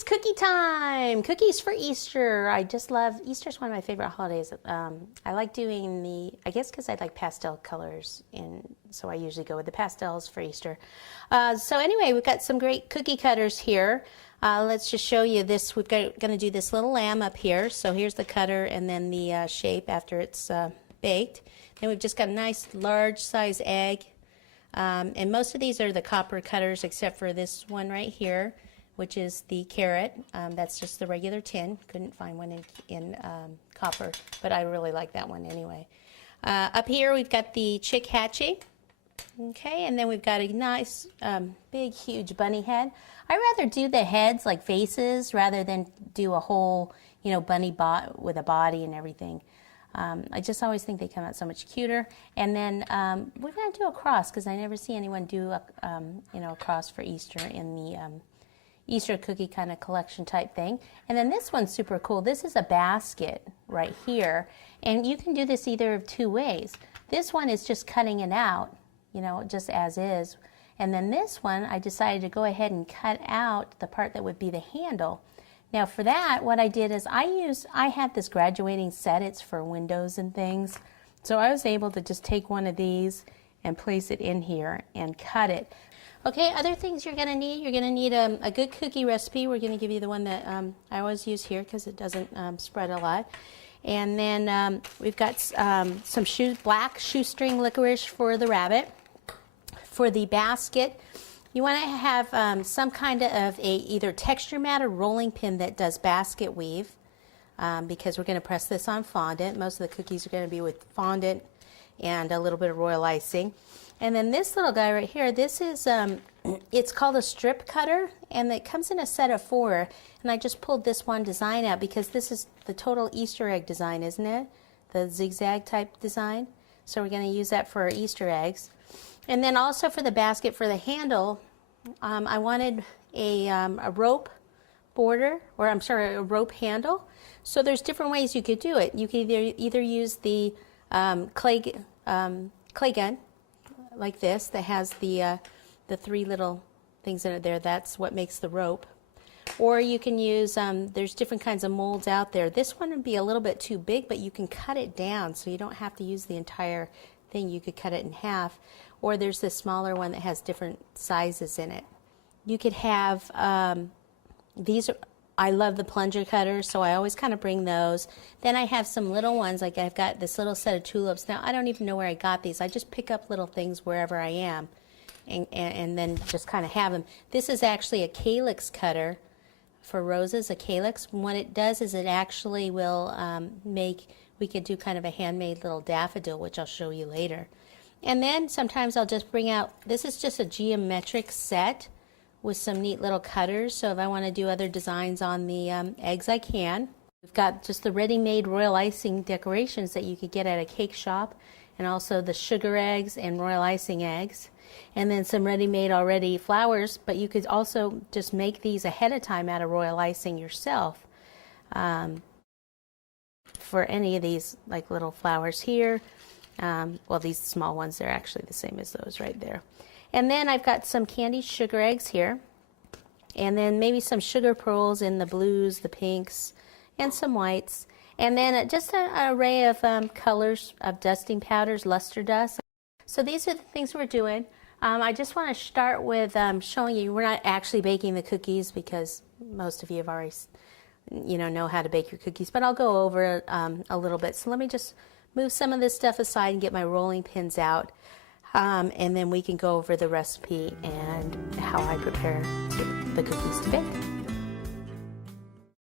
it's cookie time! Cookies for Easter. I just love, Easter's one of my favorite holidays. I like doing I guess because I like pastel colors, and so I usually go with the pastels for Easter. So anyway, we've got some great cookie cutters here. Let's just show you this. We're going to do this little lamb up here. So here's the cutter and then the shape after it's baked. Then we've just got a nice large size egg. And most of these are the copper cutters except for this one right here, which is the carrot. That's just the regular tin. Couldn't find one in copper, but I really like that one anyway. Up here we've got the chick hatchie. Okay, and then we've got a nice big huge bunny head. I rather do the heads like faces rather than do a whole, you know, bunny bot with a body and everything. I just always think they come out so much cuter. And then we're going to do a cross because I never see anyone do a, you know, a cross for Easter in the Easter cookie kind of collection type thing. And then this one's super cool. This is a basket right here. And you can do this either of two ways. This one is just cutting it out, you know, just as is. And then this one, I decided to go ahead and cut out the part that would be the handle. Now for that, what I did is I had this graduating set. It's for windows and things. So I was able to just take one of these and place it in here and cut it. Okay, other things you're going to need a good cookie recipe. We're going to give you the one that I always use here because it doesn't spread a lot. And then we've got some black shoestring licorice for the rabbit. For the basket, you want to have some kind of either texture mat or rolling pin that does basket weave because we're going to press this on fondant. Most of the cookies are going to be with fondant and a little bit of royal icing. And then this little guy right here, this is, it's called a strip cutter, and it comes in a set of 4. And I just pulled this one design out because this is the total Easter egg design, isn't it? The zigzag type design. So we're going to use that for our Easter eggs. And then also for the basket, for the handle, I wanted a rope border, or I'm sorry, a rope handle. So there's different ways you could do it. You could either use the clay gun, like this, that has the 3 little things in it there. That's what makes the rope. Or you can use, there's different kinds of molds out there. This one would be a little bit too big, but you can cut it down so you don't have to use the entire thing. You could cut it in half. Or there's this smaller one that has different sizes in it. You could have, I love the plunger cutters, so I always kind of bring those. Then I have some little ones, like I've got this little set of tulips. Now, I don't even know where I got these. I just pick up little things wherever I am and then just kind of have them. This is actually a calyx cutter for roses, a calyx. And what it does is it actually will we could do kind of a handmade little daffodil, which I'll show you later. And then sometimes I'll just bring out, this is just a geometric set with some neat little cutters. So if I want to do other designs on the eggs, I can. We've got just the ready-made royal icing decorations that you could get at a cake shop, and also the sugar eggs and royal icing eggs. And then some ready-made already flowers, but you could also just make these ahead of time out of royal icing yourself. For any of these like little flowers here. Well, these small ones, they're actually the same as those right there. And then I've got some candied sugar eggs here. And then maybe some sugar pearls in the blues, the pinks, and some whites. And then just an array of colors of dusting powders, luster dust. So these are the things we're doing. I just want to start with showing you, we're not actually baking the cookies because most of you have already, you know how to bake your cookies. But I'll go over it a little bit. So let me just move some of this stuff aside and get my rolling pins out, and then we can go over the recipe and how I prepare the cookies to bake.